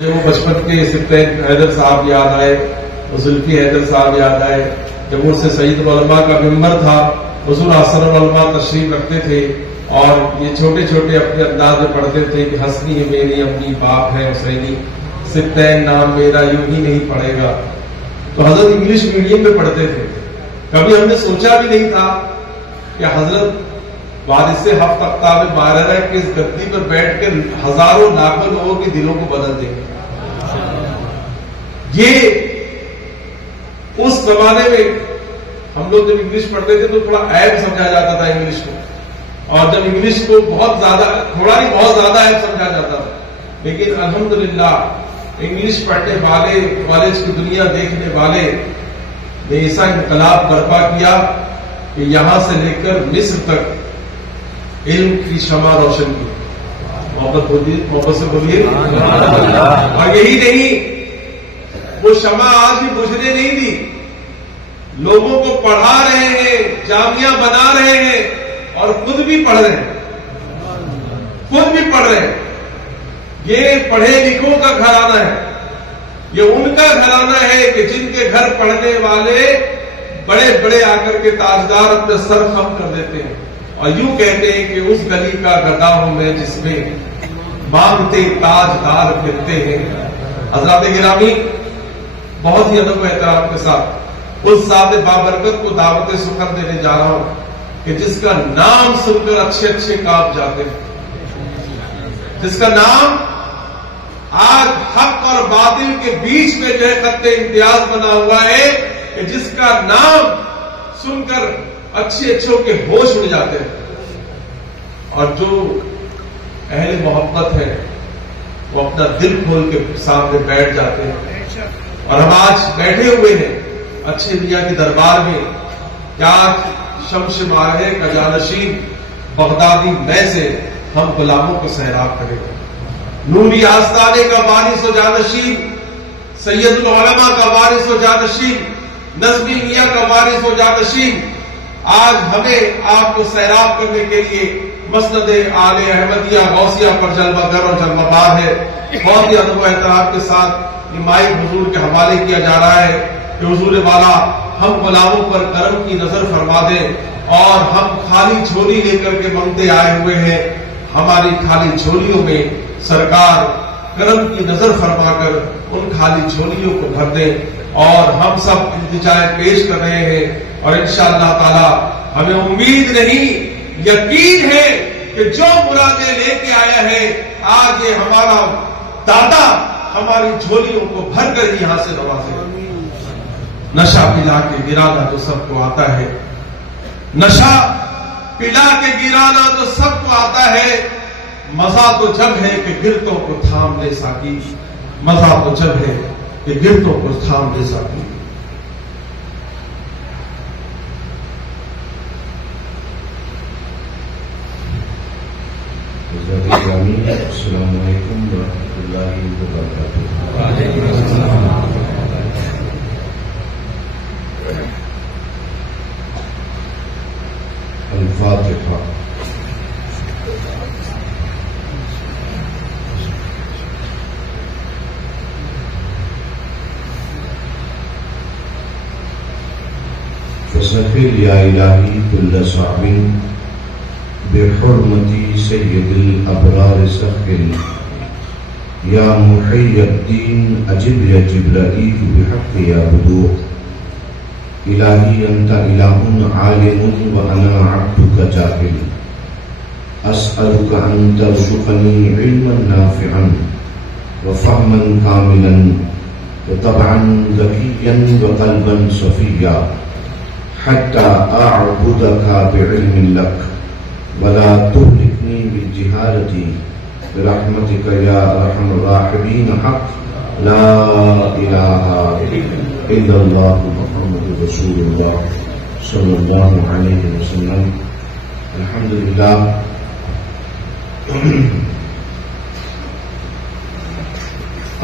وہ بچپن کے سپتین حیدر صاحب یاد آئے، زلفی حیدر صاحب یاد آئے، جب ان سے سید العلماء کا ممبر تھا، حضور احسن العلماء تشریف رکھتے تھے اور یہ چھوٹے چھوٹے اپنے انداز میں پڑھتے تھے کہ حسنی ہے میری اپنی باپ ہے حسینی، سپتین نام میرا یوں ہی نہیں پڑے گا۔ تو حضرت انگلش میڈیم میں پڑھتے تھے، کبھی ہم نے سوچا بھی نہیں تھا کہ حضرت وارث حق تختہ میں ماررہ کے اس گدی پر بیٹھ کر ہزاروں لاکھوں لوگوں کے دلوں کو بدل دیں گے۔ یہ اس زمانے میں ہم لوگ جب انگلش پڑھتے تھے تو تھوڑا عیب سمجھا جاتا تھا انگلش کو، اور جب انگلش کو بہت زیادہ تھوڑا نہیں بہت زیادہ عیب سمجھا جاتا تھا، لیکن الحمدللہ انگلش پڑھنے والے، کالج کی دنیا دیکھنے والے نے ایسا انقلاب برپا کیا کہ یہاں سے لے کر مصر تک علم کی شمع روشن کی۔ محبت سے بولیے۔ اور یہی نہیں، وہ شمع آج بھی بجھنے نہیں دی، لوگوں کو پڑھا رہے ہیں، جامعہ بنا رہے ہیں اور خود بھی پڑھ رہے ہیں، خود بھی پڑھ رہے ہیں۔ یہ پڑھے لکھوں کا گھرانہ ہے، یہ ان کا گھرانہ ہے کہ جن کے گھر پڑھنے والے بڑے بڑے آ کر کے تاجدار اپنے سر خم کر دیتے ہیں اور یوں کہتے ہیں کہ اس گلی کا گدا ہوں میں جس میں مانگتے تاجدار پھرتے ہیں۔ حضرات گرامی، بہت ہی ادب و احترام کے ساتھ اس ذات بابرکت کو دعوت سخن دینے جا رہا ہوں کہ جس کا نام سن کر اچھے اچھے کام جاتے ہیں، جس کا نام آج حق اور باطل کے بیچ میں جو ہے خط امتیاز بنا ہوا ہے، کہ جس کا نام سن کر اچھے اچھوں کے ہوش اڑ جاتے ہیں، اور جو اہل محبت ہے وہ اپنا دل کھول کے سامنے بیٹھ جاتے ہیں۔ اور ہم آج بیٹھے ہوئے ہیں اچھے دنیا کے دربار میں، کیا شمش ماہے کا جانشین بغدادی میں سے ہم غلاموں کو سیراب کریں گے۔ نوری آستانے کا وارث و جانشین، سید العلماء کا وارث و جانشین، نظمی میاں کا وارث و جانشین آج ہمیں آپ کو سیراب کرنے کے لیے مسند آل احمدیہ غوثیہ پر جلوہ گر اور جلوہ بار ہے۔ بہت ہی ادب و احترام کے ساتھ مائک حضور کے حوالے کیا جا رہا ہے کہ حضور والا ہم غلاموں پر کرم کی نظر فرما دیں، اور ہم خالی جھولی لے کر کے منگتے آئے ہوئے ہیں، ہماری خالی جھولیوں میں سرکار کرم کی نظر فرما کر ان خالی جھولیوں کو بھر دیں۔ اور ہم سب التجائے پیش کر رہے ہیں، اور انشاءاللہ تعالی ہمیں امید نہیں، یقین ہے کہ جو مرادیں لے کے آیا ہے آج یہ ہمارا دادا ہماری جھولیوں کو بھر کر یہاں سے نوازے۔ نشہ پلا کے گرانا تو سب کو آتا ہے، نشہ پلا کے گرانا تو سب کو آتا ہے، مزہ تو جب ہے کہ گرتوں کو تھام لے ساکی، مزہ تو جب ہے کہ گرتوں کو تھام لے ساکی۔ السلام علیکم ورحمۃ اللہ وبرکاتہ۔ الفاتحہ۔ فسخر یا الہی کل صعب بحرمتی سید الابرار سخر، یا محی الدین اجب یا جبرائیل بحق یا بدوع، الہی انت الہ عالم وانا عبدک جاہل، اسألک ان ترزقنی علما نافعا وفہما کاملا وطبعا ذکیا وقلبا صفیا، حتى اعبدک بعلم لک ولا تهلكني بالجهالة برحمتك يا ارحم الراحمين، حق لا اله الا الله محمد رسول الله صلى الله عليه وسلم۔ الحمد لله،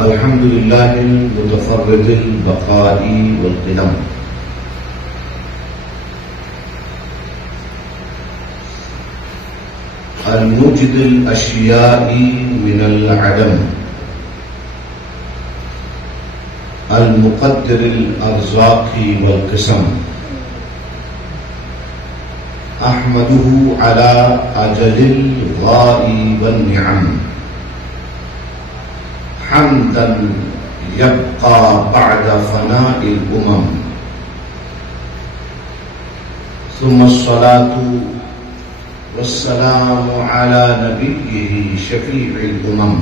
الحمد لله المتفرد البقاء والقدم، الموجد الاشیاء من العدم، المقدر الارزاق والقسم احمده على اجل الغاء والنعم حمدا يبقى بعد فناء الامم ثم الصلاة والسلام على نبيه شفيع الامم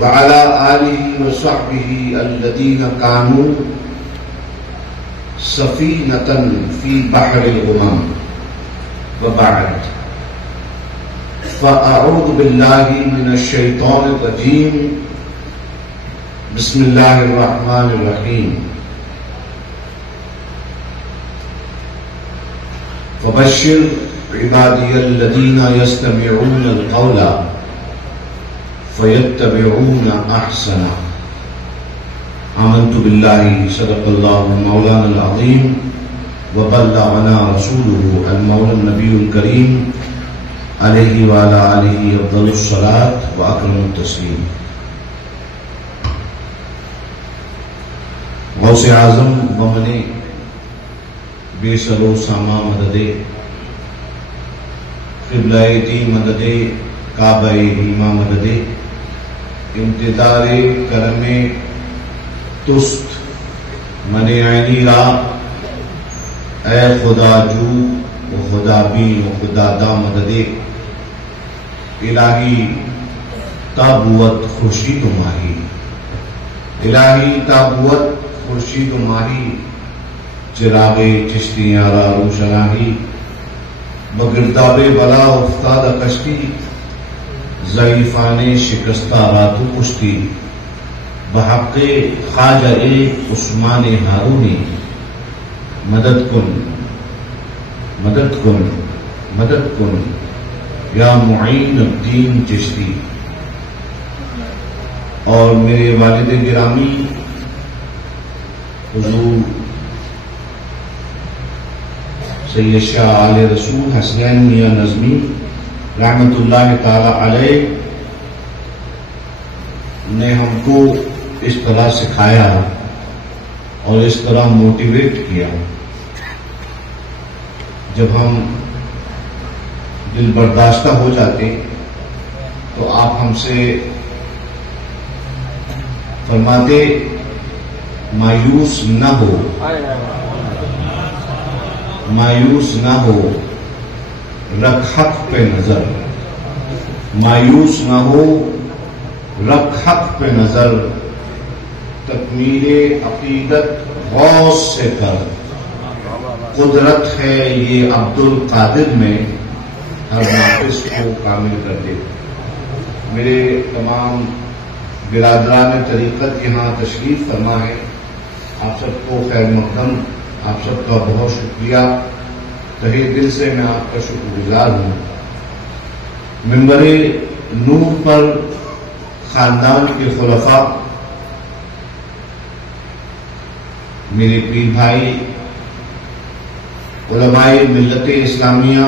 وعلى آله وصحبه الذين كانوا سفينة في بحر الأمم وبعد فأعوذ بالله من الشيطان الرجيم بسم الله الرحمن الرحيم فبشر عبادي الذين يستمعون القول فيتبعون احسنه آمنت بالله صدق الله مولانا العظيم وبلغنا رسوله المولى النبي الكريم عليه وعلى آله افضل الصلاة واكرم التسليم. غوث اعظم بمن بے سلو ساما مددے قبلہ دی مددے کعبہ ایما مددے امتدار کرم تست من عینی را اے خدا جو و خدا بین و خدا دا مددے الہی تابوت خورشید و ماہی الہی تابوت خورشید و ماہی چراغ چشتیاں را روشناہی بگرداب بلا افتاد کشتی ضعیفان شکستہ راتو کشتی بحق خواجہ عثمان ہارونی مدد کن مدد کن مدد کن یا معین الدین چشتی. اور میرے والد گرامی حضور سید شاہ آل رسول حسنین میاں نظمی رحمت اللہ تعالی علیہ نے ہم کو اس طرح سکھایا اور اس طرح موٹیویٹ کیا. جب ہم دل برداشتہ ہو جاتے تو آپ ہم سے فرماتے مایوس نہ ہو مایوس نہ ہو رکھ حق پہ نظر مایوس نہ ہو رکھ حق پہ نظر تکمیل عقیدت غوث سے کر قدرت ہے یہ عبد القادر میں ہر ناقص کو کامل کر دے. میرے تمام برادران طریقت یہاں تشریف فرما ہے. آپ سب کو خیر مقدم آپ سب کا بہت شکریہ. تہہ دل سے میں آپ کا شکر گزار ہوں. منبر نور پر خاندان کے خلفاء میرے پیر بھائی علماء ملت اسلامیہ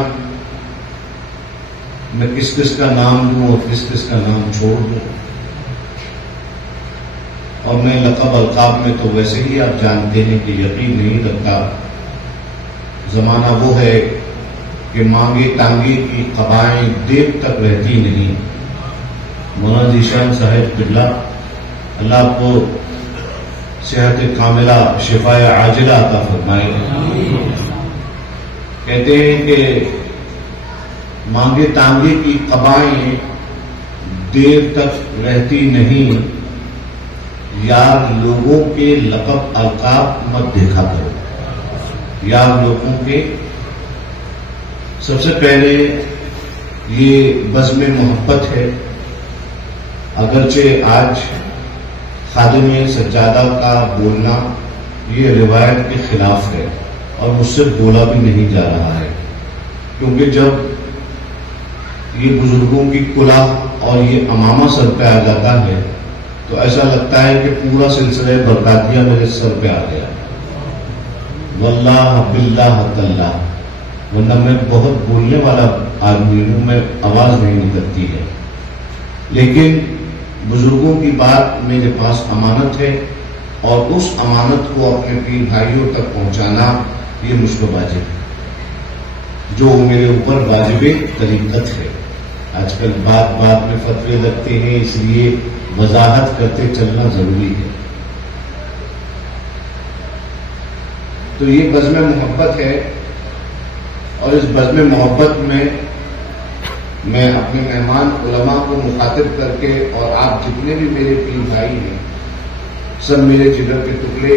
میں کس کس کا نام دوں اور کس کس کا نام چھوڑ دوں. اور میں لقب القاب میں تو ویسے ہی آپ جانتے ہیں کہ یقین نہیں رکھتا. زمانہ وہ ہے کہ مانگے ٹانگے کی قبائیں دیر تک رہتی نہیں. مولانا ذیشان صاحب قبلہ اللہ آپ کو صحت کاملہ شفاء عاجلہ عطا فرمائے. کہتے ہیں کہ مانگے ٹانگے کی قبائیں دیر تک رہتی نہیں. یار لوگوں کے لقب القاب مت دیکھا کرو. یار لوگوں کے سب سے پہلے یہ بزم محبت ہے. اگرچہ آج خادم سجادہ کا بولنا یہ روایت کے خلاف ہے اور مجھ سے بولا بھی نہیں جا رہا ہے، کیونکہ جب یہ بزرگوں کی کلاه اور یہ امامہ سر پہ آ جاتا ہے تو ایسا لگتا ہے کہ پورا سلسلہ برکاتیہ میرے سر پہ آ گیا. واللہ باللہ تاللہ، ورنہ میں بہت بولنے والا آدمی ہوں، میں آواز نہیں نکلتی ہے. لیکن بزرگوں کی بات میرے پاس امانت ہے، اور اس امانت کو اپنے پیر بھائیوں تک پہنچانا یہ مجھ پر واجب ہے، جو میرے اوپر واجب طریقت ہے۔ آج کل بات بات میں فتوے لگتے ہیں، اس لیے وضاحت کرتے چلنا ضروری ہے۔ تو یہ بزم محبت ہے، اور اس بزم محبت میں اپنے مہمان علماء کو مخاطب کر کے، اور آپ جتنے بھی میرے پیر بھائی ہیں، سب میرے جگر کے ٹکڑے،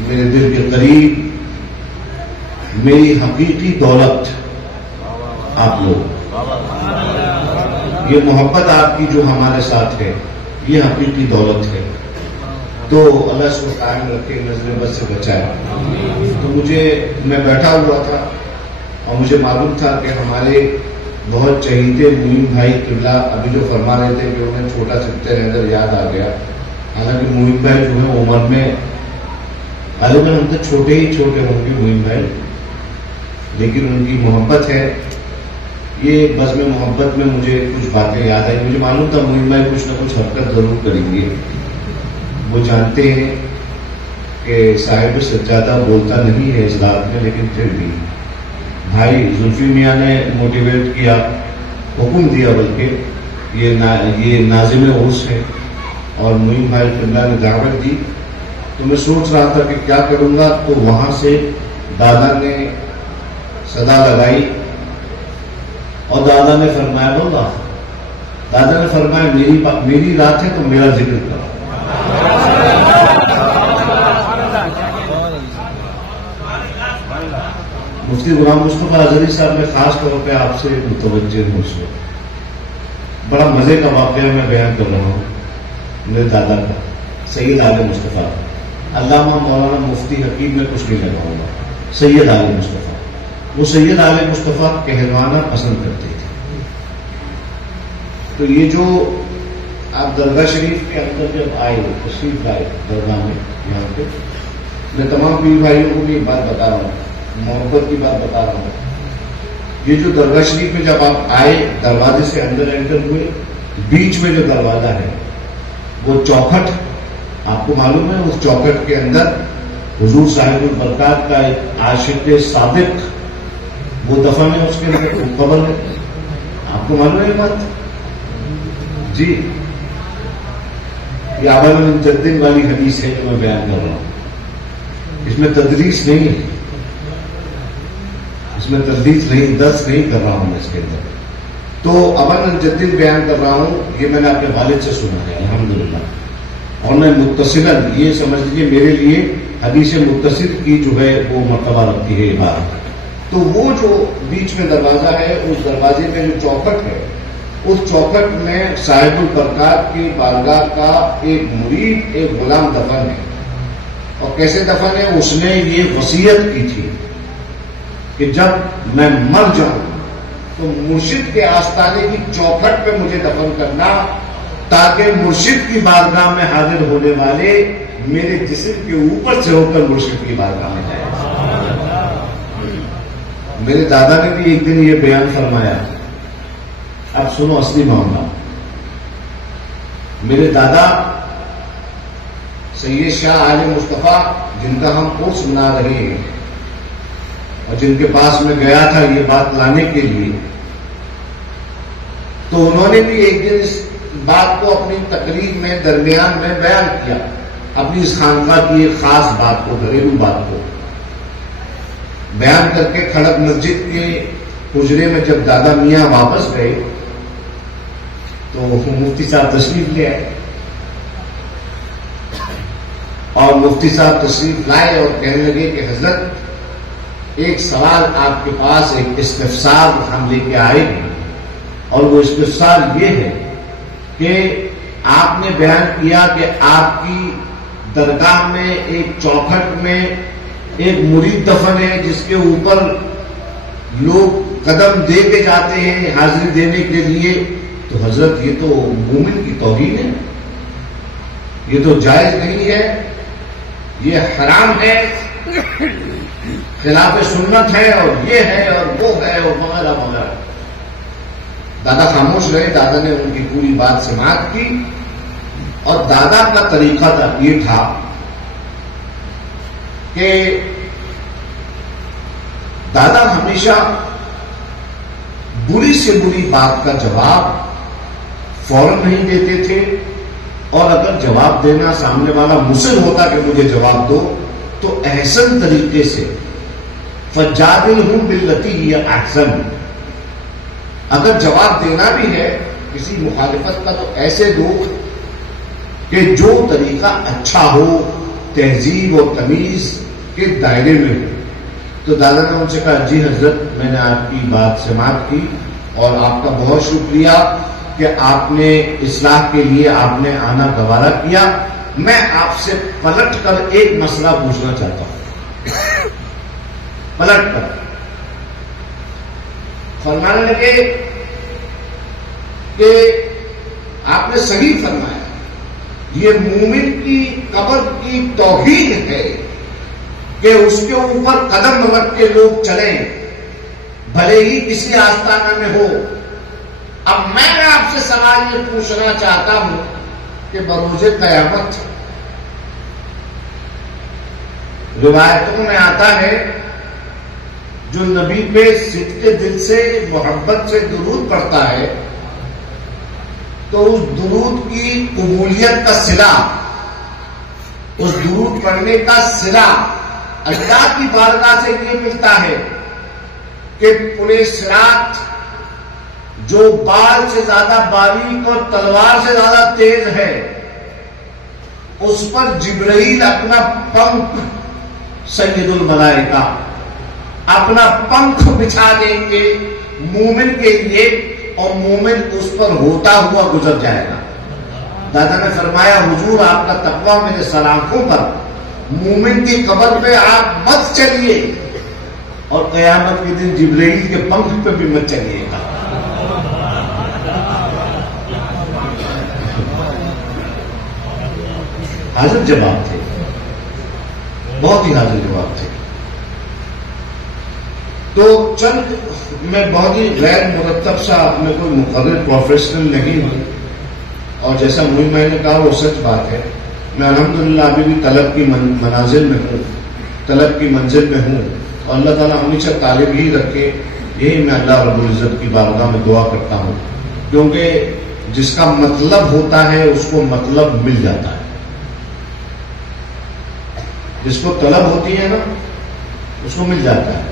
میرے دل کے قریب، میری حقیقی دولت آپ لوگ، یہ محبت آپ کی جو ہمارے ساتھ ہے، یہ حقیقی دولت ہے۔ تو اللہ اس کو قائم رکھے، نظر بد سے بچائے۔ تو میں بیٹھا ہوا تھا، اور مجھے معلوم تھا کہ ہمارے بہت چہیتے معین بھائی قبلہ ابھی جو فرما رہے تھے کہ انہیں چھوٹا چھوٹے نظر یاد آ گیا۔ حالانکہ معین بھائی جو ہے عمر میں غالباً ہم تو چھوٹے ہی چھوٹے ہوں گے معین بھائی، لیکن ان کی محبت ہے۔ یہ بزم محبت میں مجھے کچھ باتیں یاد آئی۔ مجھے معلوم تھا معین بھائی کچھ نہ کچھ حرکت ضرور کریں گے۔ وہ جانتے ہیں کہ صاحب سجادہ بولتا نہیں ہے اس بات میں، لیکن پھر بھی بھائی زلفی میاں نے موٹیویٹ کیا، حکم دیا، بلکہ یہ ناظم عرس ہے، اور معین بھائی قبلہ نے دعوت دی۔ تو میں سوچ رہا تھا کہ کیا کروں گا، تو وہاں سے دادا نے صدا لگائی، اور دادا نے فرمایا بولا، دادا نے فرمایا میری رات ہے تو میرا ذکر کرو۔ مفتی غلام مصطفیٰ اظہری صاحب میں خاص طور پہ آپ سے متوجہ ہوں۔ اس وقت بڑا مزے کا واقعہ میں بیان کر رہا ہوں میرے دادا کا، سید عالم مصطفیٰ، علامہ مولانا مفتی حکیم میں کچھ نہیں لگاؤں گا، سید عالم مصطفیٰ۔ وہ سید عالم مصطفیٰ کہلوانا پسند کرتے تھے۔ تو یہ جو آپ درگاہ شریف کے اندر جب آئے، تشریف لائے درگاہ میں، یہاں پہ میں تمام پیر بھائیوں کو بھی ایک بات بتا رہا ہوں، محبت کی بات بتا رہا ہوں۔ یہ جو درگاہ شریف میں جب آپ آئے، دروازے سے اندر انٹر ہوئے، بیچ میں جو دروازہ ہے وہ چوکھٹ، آپ کو معلوم ہے اس چوکھٹ کے اندر حضور صاحب البرکات کا ایک عاشق صادق وہ دفن ہے، اس کے اندر قبر ہے، آپ کو معلوم ہے بات؟ جی، یہ آبا من جدن والی حدیث ہے جو میں بیان کر رہا ہوں، اس میں تدریس نہیں ہے، اس میں تدریس نہیں، درس نہیں کر رہا ہوں میں اس کے اندر۔ تو ابا من جدن بیان کر رہا ہوں، یہ میں نے اپنے والد سے سنا ہے الحمدللہ، اور میں متصلاً یہ سمجھ لیجیے میرے لیے حدیث متصل کی جو ہے وہ مرتبہ رکھتی ہے عبارت۔ تو وہ جو بیچ میں دروازہ ہے، اس دروازے میں جو چوکھٹ ہے، اس چوکھٹ میں صاحب البرکات کی بارگاہ کا ایک مرید، ایک غلام دفن ہے۔ اور کیسے دفن ہے؟ اس نے یہ وصیت کی تھی کہ جب میں مر جاؤں تو مرشد کے آستانے کی چوکھٹ پہ مجھے دفن کرنا، تاکہ مرشد کی بارگاہ میں حاضر ہونے والے میرے جسم کے اوپر سے ہو کر مرشد کی بارگاہ میں جائیں۔ میرے دادا نے بھی ایک دن یہ بیان فرمایا۔ اب سنو اصلی معاملہ۔ میرے دادا سید شاہ عالم مصطفیٰ، جن کا ہم عرس منا رہے ہیں، اور جن کے پاس میں گیا تھا یہ بات لانے کے لیے، تو انہوں نے بھی ایک دن اس بات کو اپنی تقریر میں درمیان میں بیان کیا، اپنی اس خانقاہ کی ایک خاص بات کو، گھریلو بات کو بیان کر کے کھڑک مسجد کے حجرے میں جب دادا میاں واپس گئے تو مفتی صاحب تشریف لے آئے، اور مفتی صاحب تشریف لائے اور کہنے لگے کہ حضرت ایک سوال آپ کے پاس، ایک استفسار ہم لے کے آئے ہیں، اور وہ استفسار یہ ہے کہ آپ نے بیان کیا کہ آپ کی درگاہ میں ایک چوکھٹ میں ایک مرید دفن ہے جس کے اوپر لوگ قدم دے کے جاتے ہیں حاضری دینے کے لیے، تو حضرت یہ تو مومن کی توہین ہے، یہ تو جائز نہیں ہے، یہ حرام ہے، خلاف سنت ہے، اور یہ ہے اور وہ ہے اور وغیرہ وغیرہ۔ دادا خاموش رہے. دادا نے ان کی پوری بات سماعت کی اور دادا کا طریقہ یہ تھا کہ دادا ہمیشہ بری سے بری بات کا جواب فوراً نہیں دیتے تھے، اور اگر جواب دینا سامنے والا مصر ہوتا کہ مجھے جواب دو تو احسن طریقے سے فجادلہم باللتی ہی احسن، اگر جواب دینا بھی ہے کسی مخالفت کا تو ایسے دو کہ جو طریقہ اچھا ہو، تہذیب اور تمیز کے دائرے میں ہو. تو دادا نے ان سے کہا جی حضرت میں نے آپ کی بات سماعت کی اور آپ کا بہت شکریہ کہ آپ نے اصلاح کے لیے آپ نے آنا گوارا کیا. میں آپ سے پلٹ کر ایک مسئلہ پوچھنا چاہتا ہوں. پلٹ کر فرمانے لگے کہ آپ نے صحیح فرمایا، یہ مومن کی قبر کی توہین ہے کہ اس کے اوپر قدم رکھ کے لوگ چلیں، بھلے ہی کسی آستانہ میں ہو. اب میں آپ سے سوال یہ پوچھنا چاہتا ہوں کہ بروز قیامت روایتوں میں آتا ہے جو نبی پہ صدق دل سے محبت سے درود پڑھتا ہے تو اس درود کی قبولیت کا صلہ، اس درود پڑھنے کا صلہ اللہ کی بارگاہ سے یہ ملتا ہے کہ پورے صراط جو بال سے زیادہ باریک اور تلوار سے زیادہ تیز ہے، اس پر جبرائیل اپنا پنکھ، سید الملائکہ اپنا پنکھ بچھا دیں گے مومن کے لیے، اور مومن اس پر ہوتا ہوا گزر جائے گا. دادا نے فرمایا حضور آپ کا تقویٰ میرے سلاخوں پر، مومن کی قبر پہ آپ مت چلیے اور قیامت کے دن جبرائیل کے پنکھ پہ بھی مت چلیے گا. حاضر جواب تھے، بہت ہی حاضر جواب تھے. تو چند میں بہت ہی غیر مرتب سا، میں کوئی مقرر پروفیشنل نہیں ہوں، اور جیسا میں نے کہا وہ سچ بات ہے. میں الحمدللہ ابھی بھی طلب کی منازل میں ہوں، طلب کی منزل میں ہوں، اور اللہ تعالیٰ ہمیشہ طالب ہی رکھے، یہی میں اللہ رب العزت کی بارگاہ میں دعا کرتا ہوں. کیونکہ جس کا مطلب ہوتا ہے اس کو مطلب مل جاتا ہے. جس کو طلب ہوتی ہے نا اس کو مل جاتا ہے،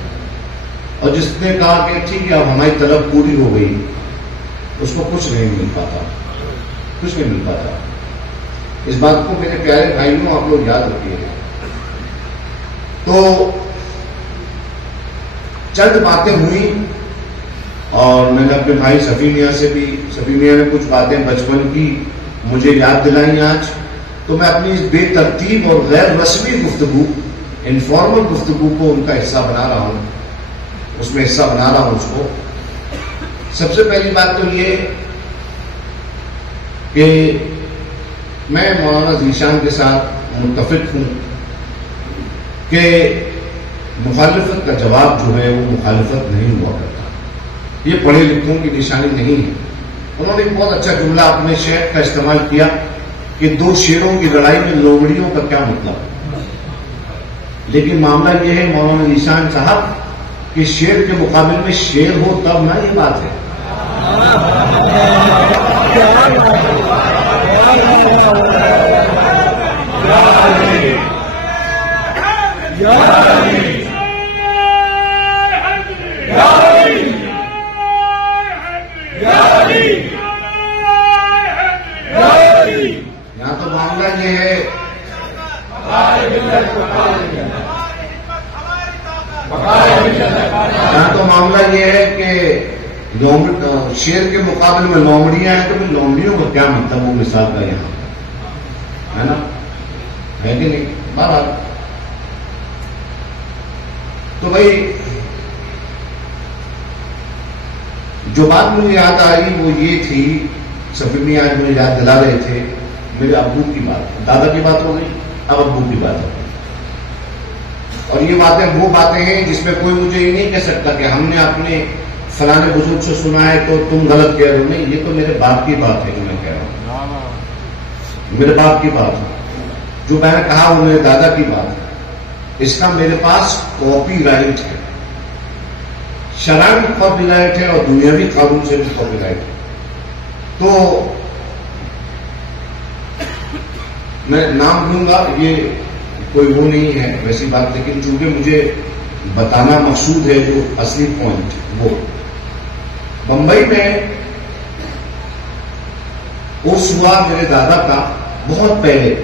اور جس نے کہا کہ ٹھیک ہے اب ہماری طلب پوری ہو گئی، اس کو کچھ نہیں مل پاتا، کچھ نہیں مل پاتا. اس بات کو میرے پیارے بھائیوں آپ لوگ یاد رکھیے. تو چند باتیں ہوئی اور میں نے اپنے بھائی صفی میاں سے بھی، صفی میاں نے کچھ باتیں بچپن کی مجھے یاد دلائیں آج. تو میں اپنی اس بے ترتیب اور غیر رسمی گفتگو، انفارمل گفتگو کو ان کا حصہ بنا رہا ہوں، اس میں حصہ بنا رہا ہوں اس کو. سب سے پہلی بات تو یہ کہ میں مولانا ذیشان کے ساتھ متفق ہوں کہ مخالفت کا جواب جو ہے وہ مخالفت نہیں ہوا کرتا. یہ پڑھے لکھوں کی نشانی نہیں ہے. انہوں نے بہت اچھا جملہ اپنے شعر کا استعمال کیا کہ دو شیروں کی لڑائی میں لومڑیوں کا کیا مطلب. لیکن معاملہ یہ ہے مولانا ذیشان صاحب کہ شیر کے مقابل میں شیر ہو تب نہ، یہ بات ہے. یہاں تو معاملہ یہ ہے، یہاں تو معاملہ یہ ہے کہ شیر کے مقابلے میں لومڑیاں ہیں تو پھر لومڑیوں کا کیا مطلب وہ مثال کا یہاں ہے نا، ہے کہ نہیں. بہرحال تو بھائی جو بات مجھے یاد آئی وہ یہ تھی، صفی میاں آج مجھے یاد دلا رہے تھے میرے ابو کی بات. دادا کی بات ہو گئی، اب ابو کی بات ہو گئی. اور یہ باتیں وہ باتیں ہیں جس میں کوئی مجھے یہ نہیں کہہ سکتا کہ ہم نے اپنے فلاں بزرگ سے سنا ہے تو تم غلط کہہ رہے ہو. نہیں، یہ تو میرے باپ کی بات ہے جو میں کہہ رہا ہوں. میرے باپ کی بات ہے. جو میں نے کہا وہ میرے دادا کی بات ہے. اس کا میرے پاس کاپی رائٹ ہے، شرعی کاپی رائٹ ہے اور دنیاوی قانون سے بھی کاپی رائٹ ہے. تو میں نام لوں گا، یہ کوئی وہ نہیں ہے ویسی بات، لیکن چونکہ مجھے بتانا مقصود ہے جو اصلی پوائنٹ وہ بمبئی میں اس ہوا میرے دادا کا بہت پہلے،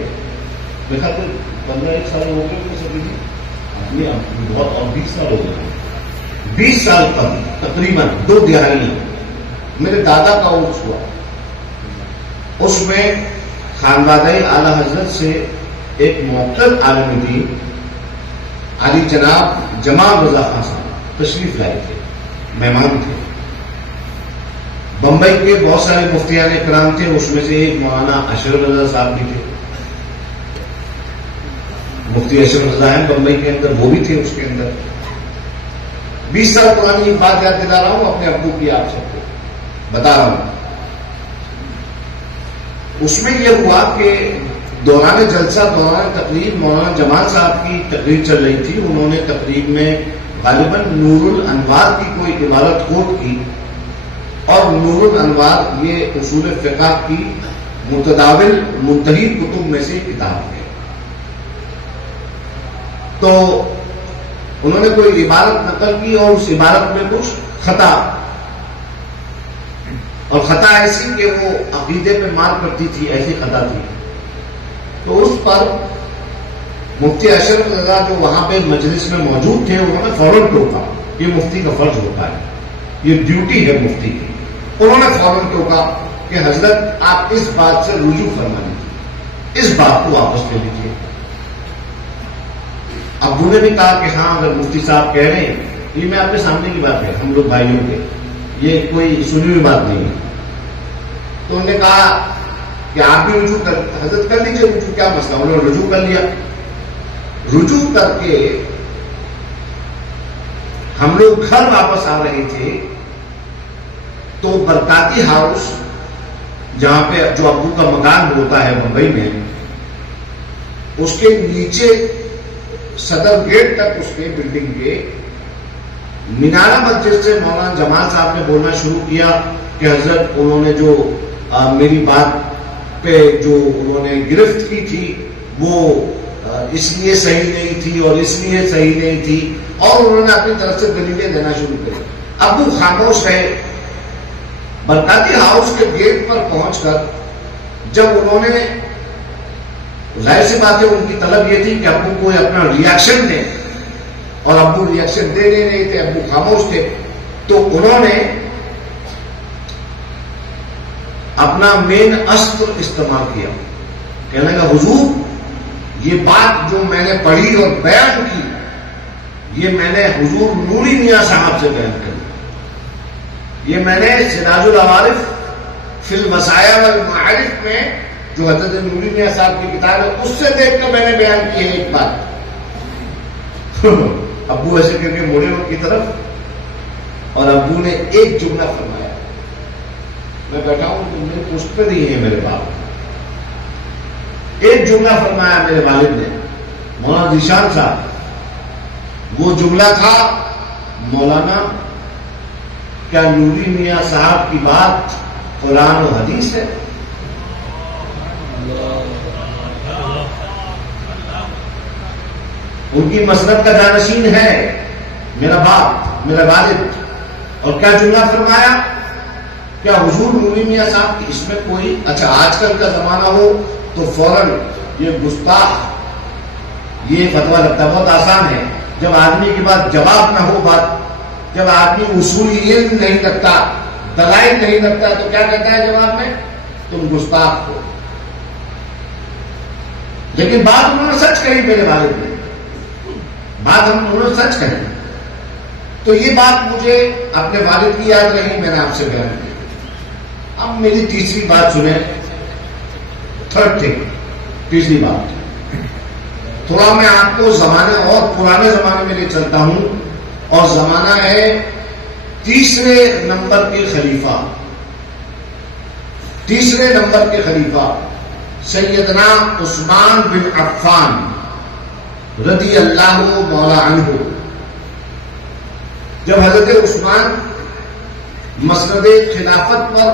دیکھا تو 15 سال ہو گئے سبھی جی، بہت اور 20 سال ہو گئے. 20 سال قبل تقریباً 2 دہائیاں میرے دادا کا عرس ہوا. اس میں خانوادہ اعلی حضرت سے ایک موقر عالم دین علی جناب جمال رضا خان صاحب تشریف لائے تھے، مہمان تھے. بمبئی کے بہت سارے مفتیان کرام تھے، اس میں سے ایک مولانا اشرف رضا صاحب بھی تھے. مفتی اشرف رضا ہیں بمبئی کے اندر، وہ بھی تھے اس کے اندر. 20 سال پرانی ایک بات یاد دلا رہا ہوں اپنے ابو کی، آپ سب کو بتا رہا ہوں. اس میں یہ ہوا کہ دوران جلسہ، دوران تقریر مولانا جمال صاحب کی تقریر چل رہی تھی. انہوں نے تقریر میں غالباً نور الانوار کی کوئی عبارت کوٹ کی، اور نور الانوار یہ اصول فقہ کی متداول منتہی کتب میں سے کتاب ہے. تو انہوں نے کوئی عبارت نقل کی اور اس عبارت میں کچھ خطا، اور خطا ایسی کہ وہ عقیدے پہ مار کرتی تھی، ایسی خطا تھی. تو اس پر مفتی اشرف رضا جو وہاں پہ مجلس میں موجود تھے، انہوں نے فوراً ٹوکا. یہ مفتی کا فرض ہوتا ہے، یہ ڈیوٹی ہے مفتی کی. انہوں نے فوراً ٹوکا کہ حضرت آپ اس بات سے رجوع فرما لیجیے، اس بات کو واپس لے لیجیے. ابو نے بھی کہا کہ ہاں اگر مفتی صاحب کہہ رہے ہیں، یہ میں آپ کے سامنے کی بات ہے، ہم لوگ بھائیوں کے، یہ کوئی سنی ہوئی بات نہیں ہے. تو انہوں نے کہا کہ آپ بھی رجوع کر، حضرت کر لیجیے رجوع، کیا مسئلہ. انہوں نے رجوع کر لیا. رجوع کر کے ہم لوگ گھر واپس آ رہے تھے تو برکاتی ہاؤس جہاں پہ جو ابو کا مکان ہوتا ہے بمبئی میں، اس کے نیچے صدر گیٹ تک اس کے بلڈنگ کے مینارہ مسجد سے مولانا جمال صاحب نے بولنا شروع کیا کہ حضرت انہوں نے جو میری بات پہ جو انہوں نے گرفت کی تھی وہ اس لیے صحیح نہیں تھی اور اس لیے صحیح نہیں تھی، اور انہوں نے اپنی طرف سے دلیلیں دینا شروع کری. ابو خاموش رہے. برکاتی ہاؤس کے گیٹ پر پہنچ کر جب انہوں نے، ظاہر سی بات ہے ان کی طلب یہ تھی کہ ابو کو اپنا ریاکشن دیں، اور ابو ریاکشن دے نہیں تھے، ابو خاموش تھے. تو انہوں نے اپنا مین اسطر استعمال کیا، کہنے کا حضور یہ بات جو میں نے پڑھی اور بیان کی، یہ میں نے حضور نوری میاں صاحب سے بیان کری. یہ میں نے سراج العوارف فی الوصایا والمعارف میں جو حضرت نوری میاں صاحب کی کتاب ہے اس سے دیکھ کر میں نے بیان کی ہے ایک بات. ابو ایسے کر کے موڑے ان کی طرف، اور ابو نے ایک جملہ فرمایا. میں بیٹھا ہوں تو میرے پوسٹ پہ نہیں ہے میرے باپ. ایک جملہ فرمایا میرے والد نے، مولانا ذیشان صاحب. وہ جملہ تھا، مولانا کیا نوری میاں صاحب کی بات قرآن و حدیث ہے؟ ان کی مسند کا جانشین ہے میرا باپ، میرا والد. اور کیا جملہ فرمایا؟ کیا حضور نوری میاں صاحب کی اس میں کوئی، اچھا آج کل کا زمانہ ہو تو فوراً یہ گستاخ، یہ فتویٰ لگتا ہے، بہت آسان ہے. جب آدمی کے بعد جواب نہ ہو بات، جب آدمی اصولی علم نہیں رکھتا، دلائل نہیں رکھتا، تو کیا کہتا ہے جواب میں؟ تم گستاخ ہو. لیکن بات انہوں نے سچ کہی میرے والد نے، بات انہوں نے سچ کہی. تو یہ بات مجھے اپنے والد کی یاد رہی، میں نے آپ سے بیان کی. اب میری تیسری بات سنیں، تھرڈ تھنگ، تیسری بات. تھوڑا میں آپ کو زمانے اور پرانے زمانے میں لے چلتا ہوں، اور زمانہ ہے تیسرے نمبر کے خلیفہ سیدنا عثمان بن عفان رضی اللہ مولا عنہ. جب حضرت عثمان مسند خلافت پر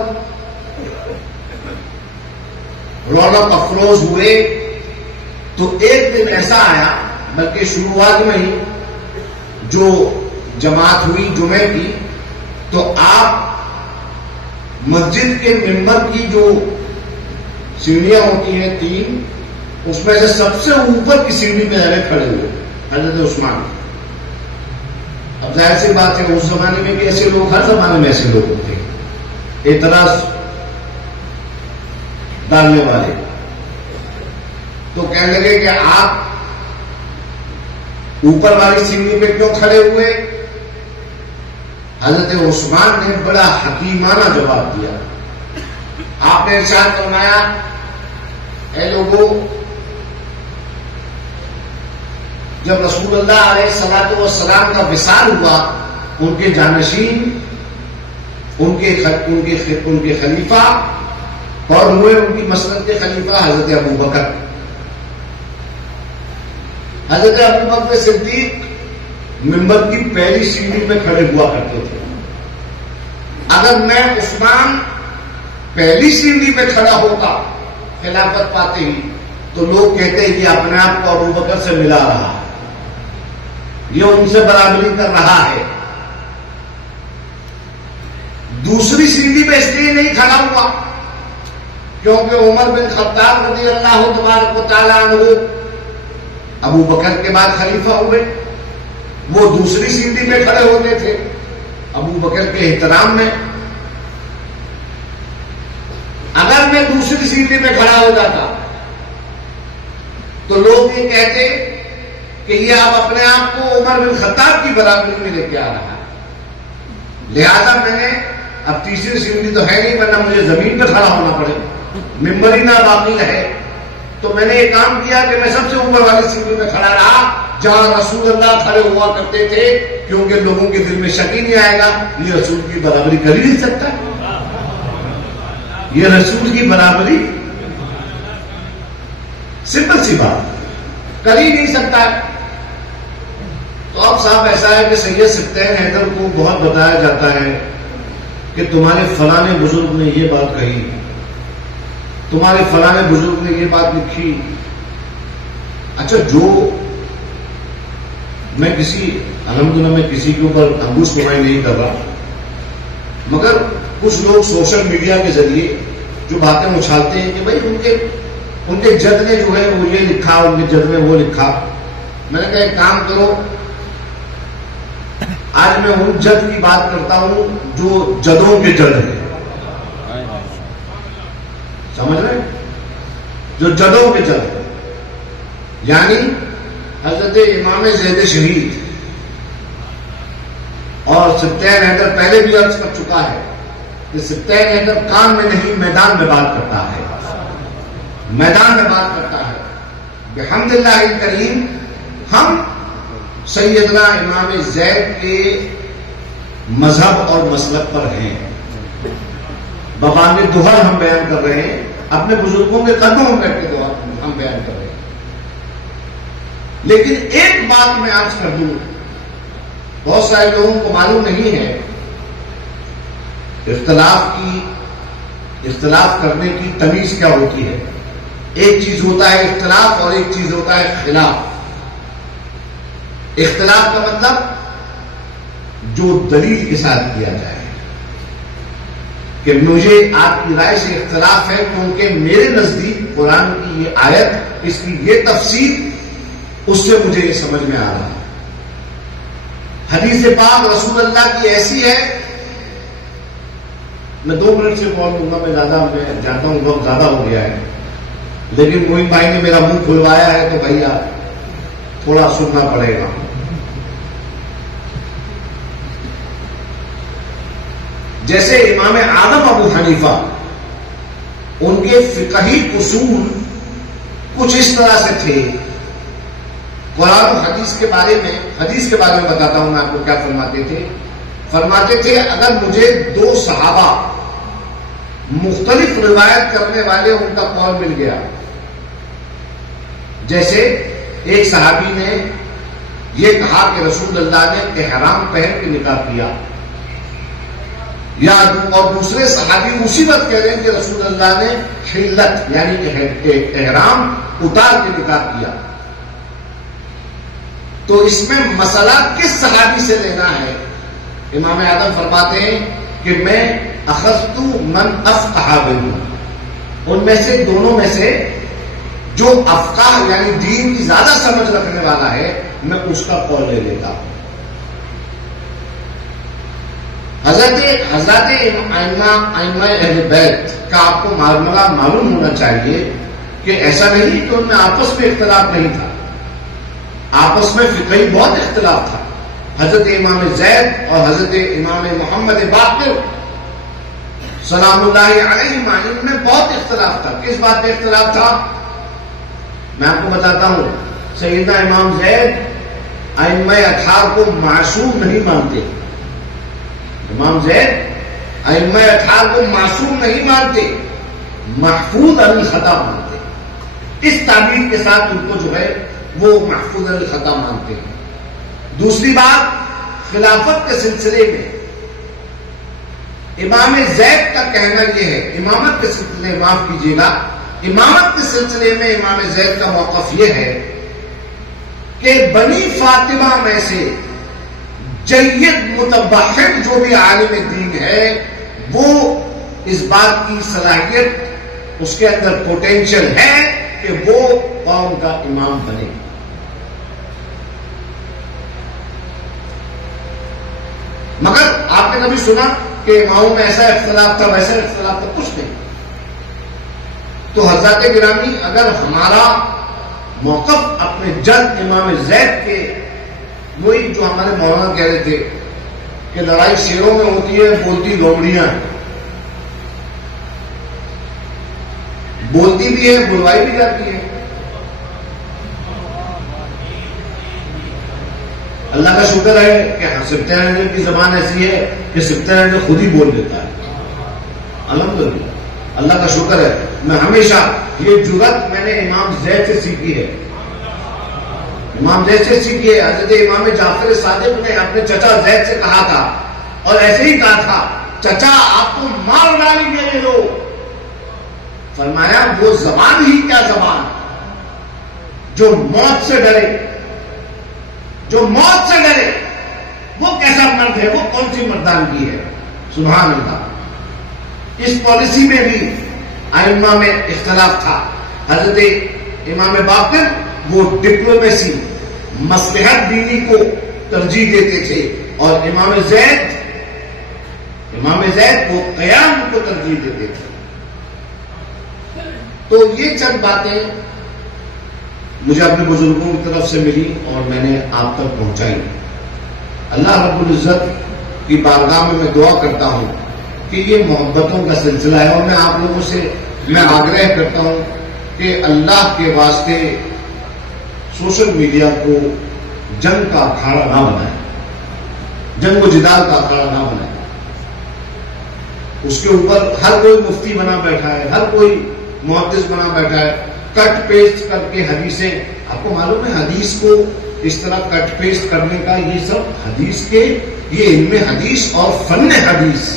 رونق افروز ہوئے تو ایک دن ایسا آیا، بلکہ شروعات میں ہی جو جماعت ہوئی جمعے کی، تو آپ مسجد کے ممبر کی جو سیڑھیاں ہوتی ہیں 3، اس میں سے سب سے اوپر کی سیڑھی پہ کھڑے ہوئے حضرت عثمان. اب ظاہر سی بات ہے اس زمانے میں بھی ایسے لوگ، ہر زمانے میں ایسے لوگ ہوتے ہیں اعتراض ڈالنے والے. تو کہنے لگے کہ آپ اوپر والی سیڑھی پہ کیوں کھڑے ہوئے؟ حضرت عثمان نے بڑا حکیمانہ جواب دیا. آپ نے ارشاد فرمایا، اے لوگوں، جب رسول اللہ علیہ الصلوۃ والسلام کا وصال ہوا، ان کے جانشین، ان کے خلیفہ اور ہوئے ان کی مسند کے خلیفہ حضرت ابو بکر. حضرت ابو بکر صدیق ممبر کی پہلی سیڑھی پہ کھڑے ہوا کرتے تھے. اگر میں عثمان پہلی سیڑھی پہ کھڑا ہوتا خلافت پاتے ہی، تو لوگ کہتے ہیں یہ اپنے آپ کو ابو بکر سے ملا رہا ہے، یہ ان سے برابری کر رہا ہے. دوسری سیڑھی پہ اس لیے نہیں کھڑا ہوا کیونکہ عمر بن خطاب رضی اللہ تبارک و تعالیٰ عنہ ابو بکر کے بعد خلیفہ ہوئے. وہ دوسری سیڑھی پہ کھڑے ہوتے تھے ابو بکر کے احترام میں. اگر میں دوسری سیڑھی پہ کھڑا ہو جاتا تو لوگ یہ کہتے کہ یہ اب اپنے آپ کو عمر بن خطاب کی برابری میں لے کے آ رہا ہے. لہذا میں نے اب تیسری سیڑھی تو ہے نہیں، ورنہ مجھے زمین پہ کھڑا ہونا پڑے، ممبر ہی نہ باقی رہے. تو میں نے یہ کام کیا کہ میں سب سے اوپر والی سیڑھی پہ کھڑا رہا جہاں رسول اللہ کھڑے ہوا کرتے تھے، کیونکہ لوگوں کے دل میں شک ہی نہیں آئے گا یہ رسول کی برابری کر ہی نہیں سکتا، یہ رسول کی برابری سمپل سی بات کر ہی نہیں سکتا. تو اب صاحب ایسا ہے کہ سید سبطین حیدر کو بہت بتایا جاتا ہے کہ تمہارے فلانے بزرگ نے یہ بات کہی، تمہارے فلانے بزرگ نے یہ بات لکھی. اچھا، جو میں الحمدللہ میں کسی کے اوپر انگوش نمائی نہیں کر رہا، مگر کچھ لوگ سوشل میڈیا کے ذریعے جو باتیں اچھالتے ہیں کہ بھائی ان کے جد نے جو ہے وہ یہ لکھا، ان کے جد نے وہ لکھا. میں نے کہا ایک کام کرو، آج میں ان جد کی بات کرتا ہوں جو جدوں کے جد ہیں، سمجھ رہے ہیں؟ جو جدوں کے جد ہیں، یعنی حضرت امام زید شہید. اور سبطین حیدر پہلے بھی عرض کر چکا ہے کہ سبطین حیدر کام میں نہیں میدان میں بات کرتا ہے، میدان میں بات کرتا ہے. بحمداللہ الکریم ہم سیدنا امام زید کے مذہب اور مسلک پر ہیں. ببان دوہر ہم بیان کر رہے ہیں، اپنے بزرگوں کے قدموں میں بیٹھ کے ہم بیان کر رہے ہیں. لیکن ایک بات میں عرض کر دوں، بہت سارے لوگوں کو معلوم نہیں ہے، اختلاف کرنے کی تمیز کیا ہوتی ہے. ایک چیز ہوتا ہے اختلاف اور ایک چیز ہوتا ہے خلاف. اختلاف کا مطلب جو دلیل کے ساتھ کیا جائے کہ مجھے آپ کی رائے سے اختلاف ہے کیونکہ میرے نزدیک قرآن کی یہ آیت، اس کی یہ تفسیر، اس سے مجھے یہ سمجھ میں آ رہا ہے. حدیث پاک رسول اللہ کی ایسی ہے. میں 2 منٹ سے کال دوں گا، میں جانتا ہوں وقت زیادہ ہو گیا ہے، لیکن موہن بھائی نے میرا منہ کھلوایا ہے تو بھیا تھوڑا سننا پڑے گا. جیسے امام اعظم ابو حنیفہ، ان کے فقہی اصول کچھ اس طرح سے تھے. قرآن و حدیث کے بارے میں بتاتا ہوں میں آپ کو کیا فرماتے تھے. فرماتے تھے اگر مجھے 2 صحابہ مختلف روایت کرنے والے ان کا قول مل گیا، جیسے ایک صحابی نے یہ کہا کہ رسول اللہ نے احرام پہن کے نکاح کیا، یا اور دوسرے صحابی اسی وقت کہہ رہے ہیں کہ رسول اللہ نے حلت یعنی احرام اتار کے نکاح کیا، تو اس میں مسئلہ کس صحابی سے لینا ہے؟ امام اعظم فرماتے ہیں کہ میں اخذت من افقہ بینہم، ان میں سے دونوں میں سے جو افقہ یعنی دین کی زیادہ سمجھ رکھنے والا ہے میں اس کا قول لے لیتا ہوں۔ حضرت ائمہ اہل بیت کا آپ کو معلوم ہونا چاہیے کہ ایسا نہیں کہ ان میں آپس میں اختلاف نہیں تھا، آپس میں فقہی بہت اختلاف تھا۔ حضرت امام زید اور حضرت امام محمد باقر سلام اللہ علیہ ان میں بہت اختلاف تھا۔ کس بات میں اختلاف تھا؟ میں آپ کو بتاتا ہوں۔ سیدنا امام زید ائمہ اطہار کو معصوم نہیں مانتے، امام زید ائمہ اطہار کو معصوم نہیں مانتے، محفوظ عن الخطا مانتے، اس تعبیر کے ساتھ ان کو جو ہے وہ محفوظ عن الخطا مانتے ہیں۔ دوسری بات، خلافت کے سلسلے میں امام زید کا کہنا یہ ہے، امامت کے سلسلے معاف کیجیے گا، امامت کے سلسلے میں امام زید کا موقف یہ ہے کہ بنی فاطمہ میں سے جید متبحر جو بھی عالم دین ہے وہ اس بات کی صلاحیت اس کے اندر پوٹینشل ہے کہ وہ قوم کا امام بنے۔ مگر آپ نے کبھی سنا کہ اماموں میں ایسا اختلاف تھا ویسا اختلاف تھا؟ کچھ نہیں۔ تو حضرات گرامی، اگر ہمارا موقف اپنے جد امام زید کے، وہی جو ہمارے مولانا کہہ رہے تھے کہ لڑائی شیروں میں ہوتی ہے، بولتی لومڑیاں ہیں، بولتی بھی ہے بلوائی بھی جاتی ہے۔ اللہ کا شکر ہے کہ سپتمبر کی زبان ایسی ہے کہ سپتمبر خود ہی بول دیتا ہے، الحمدللہ اللہ کا شکر ہے۔ میں ہمیشہ یہ جرأت میں نے امام زید سے سیکھی ہے، امام زید سے سیکھی ہے۔ حضرت امام جعفر صادق نے اپنے چچا زید سے کہا تھا، اور ایسے ہی کہا تھا، چچا آپ کو مار ڈالیں گے یہ لوگ۔ فرمایا وہ زبان ہی کیا زبان جو موت سے ڈرے، جو موت سے ڈرے وہ کیسا مرد ہے، وہ کون سی مردانگی ہے؟ سبحان اللہ۔ اس پالیسی میں بھی ائمہ میں اختلاف تھا۔ حضرت امام باقر وہ ڈپلومیسی، مصلحت دینی کو ترجیح دیتے تھے، اور امام زید وہ قیام کو ترجیح دیتے تھے۔ تو یہ چند باتیں مجھے اپنے بزرگوں کی طرف سے ملی اور میں نے آپ تک پہنچائی۔ اللہ رب العزت کی بارگاہ میں دعا کرتا ہوں کہ یہ محبتوں کا سلسلہ ہے، اور میں آپ لوگوں سے میں آگرہ کرتا ہوں کہ اللہ کے واسطے سوشل میڈیا کو جنگ کا اکھاڑا نہ بنائیں، جنگ و جدال کا اکھاڑا نہ بنائیں۔ اس کے اوپر ہر کوئی مفتی بنا بیٹھا ہے، ہر کوئی محدث بنا بیٹھا ہے، کٹ پیسٹ کر کے حدیثیں، آپ کو معلوم ہے حدیث کو اس طرح کٹ پیسٹ کرنے کا یہ سب حدیث کے، یہ علم حدیث اور فن حدیث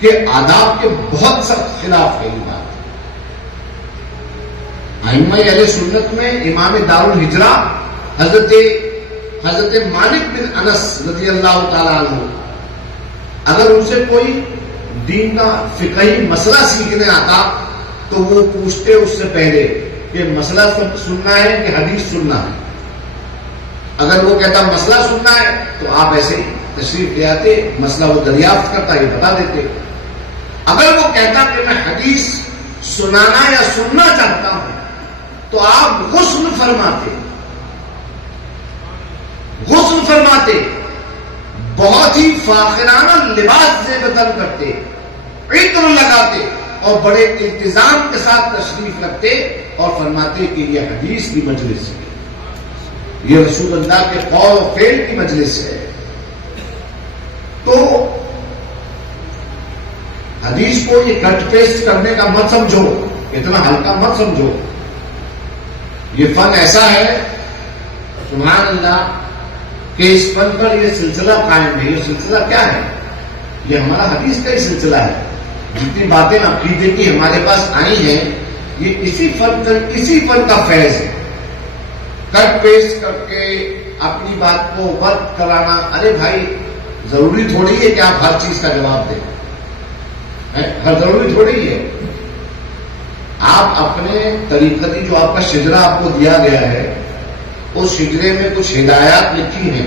کے آداب کے بہت سخت خلاف ہے یہ بات۔ ائمہ اہل سنت میں امام دار الہجرہ حضرت مالک بن انس رضی اللہ تعالی عنہ، اگر ان سے کوئی دین کا فقہی مسئلہ سیکھنے آتا تو وہ پوچھتے اس سے پہلے کہ مسئلہ سننا ہے کہ حدیث سننا ہے۔ اگر وہ کہتا مسئلہ سننا ہے تو آپ ایسے ہی تشریف لے آتے، مسئلہ وہ دریافت کرتا یہ بتا دیتے۔ اگر وہ کہتا کہ میں حدیث سنانا یا سننا چاہتا ہوں تو آپ غسل فرماتے، غسل فرماتے، بہت ہی فاخرانہ لباس سے بدل کرتے، عطر لگاتے اور بڑے التزام کے ساتھ تشریف رکھتے اور فرماتے کہ یہ حدیث کی مجلس ہے، یہ رسول اللہ کے قول و فعل کی مجلس ہے۔ تو حدیث کو یہ کٹ پیسٹ کرنے کا مت سمجھو، اتنا ہلکا مت سمجھو. یہ فن ایسا ہے سبحان اللہ کہ اس فن پر یہ سلسلہ قائم ہے. یہ سلسلہ کیا ہے؟ یہ ہمارا حدیث کا ہی سلسلہ ہے. جتنی باتیں عقیدے کی ہمارے پاس آئی ہیں یہ اسی فن کا فیض ہے. کٹ پیسٹ کر کے اپنی بات کو ورک کرانا، ارے بھائی ضروری تھوڑی ہے کہ آپ ہر چیز کا جواب دیں، ہر ضروری تھوڑی ہے. آپ اپنے طریقتی جو آپ کا شجرہ آپ کو دیا گیا ہے اس شجرے میں کچھ ہدایات لکھی ہیں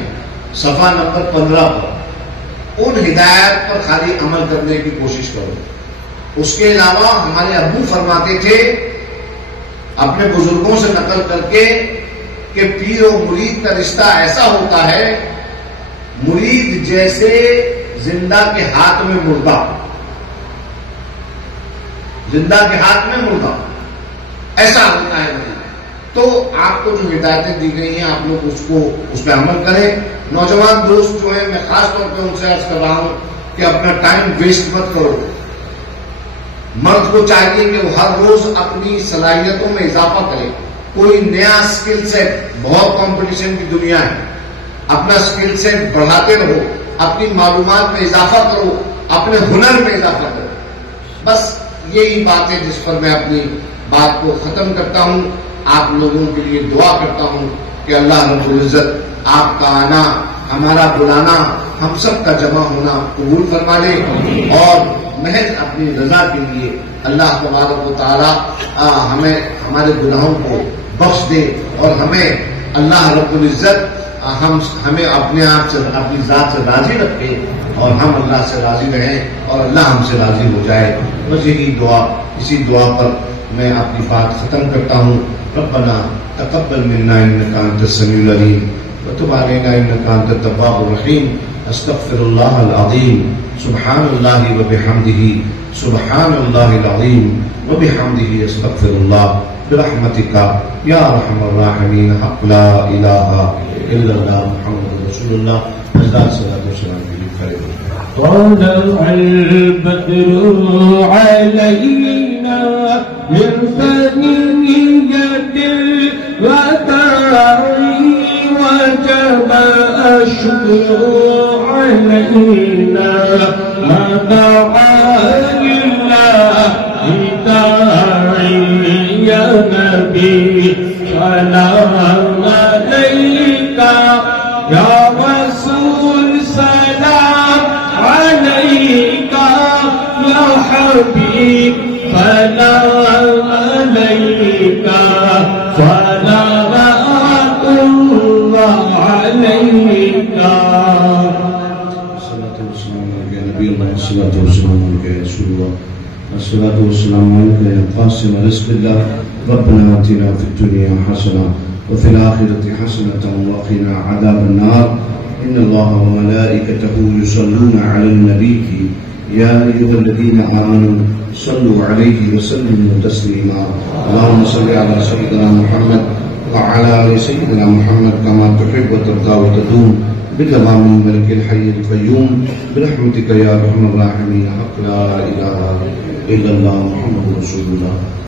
صفحہ نمبر 15 پر، ان ہدایات پر خالی عمل کرنے کی کوشش کرو. اس کے علاوہ ہمارے ابو فرماتے تھے اپنے بزرگوں سے نقل کر کے کہ پیر و مرید کا رشتہ ایسا ہوتا ہے مرید جیسے زندہ کے ہاتھ میں مردہ، زندہ کے ہاتھ میں مردہ ایسا ہوتا ہے. تو آپ کو جو ہدایتیں دی گئی ہیں آپ لوگ اس پہ عمل کریں. نوجوان دوست جو ہیں میں خاص طور پہ ان سے عرض کر رہا ہوں کہ اپنا ٹائم ویسٹ مت کرو. مرد کو چاہیے کہ وہ ہر روز اپنی صلاحیتوں میں اضافہ کرے، کوئی نیا اسکل سیٹ، بہت کمپٹیشن کی دنیا ہے، اپنا اسکل سیٹ بڑھاتے رہو، اپنی معلومات میں اضافہ کرو، اپنے ہنر میں اضافہ کرو. بس یہی بات ہے جس پر میں اپنی بات کو ختم کرتا ہوں. آپ لوگوں کے لیے دعا کرتا ہوں کہ اللہ رب العزت آپ کا آنا، ہمارا بلانا، ہم سب کا جمع ہونا قبول فرما لے اور محض اپنی رضا کے لیے اللہ تبارک و تعالی ہمیں ہمارے گناہوں کو بخش دے اور ہمیں اللہ رب العزت ہمیں اپنے آپ سے اپنی ذات سے راضی رکھے اور ہم اللہ سے راضی رہیں اور اللہ ہم سے راضی ہو جائے. بس یہی دعا، اسی دعا پر میں اپنی بات ختم کرتا ہوں. ربنا تقبل منا انك انت السميع العليم وتب علينا انك انت التواب الرحيم. استغفر الله العظيم سبحان الله وبحمده سبحان الله العظيم وبحمده استغفر الله برحمتك يا ارحم الراحمين. حق لا اله الا الله محمد رسول الله. حضرات صلوات و سلام علیہ. طلع البدر علينا من ثنية الوداع وجب الشكر علينا ما دعا لله داعي يا نبي سلام عليك يا رسول سلام عليك يا حبيب سلام عليك صلوات الله عليك. الصلاة والسلام عليك يا نبي الله، الصلاة والسلام عليك يا رسول الله، الصلاة والسلام عليك يا قاسم رزق الله. ربنا آتنا في الدنيا حسنة وفي الآخرة حسنة وقنا عذاب النار. إن الله وملائكته يصلون على النبي يا أيها الذين آمنوا صلوا عليه وسلموا تسليما. اللهم صل على سيدنا محمد وعلى آل سيدنا محمد كما تحب وترضى وتدوم بجلال الملك الحي القيوم برحمتك يا أرحم الراحمين. حق لا إله إلا الله محمد رسول الله.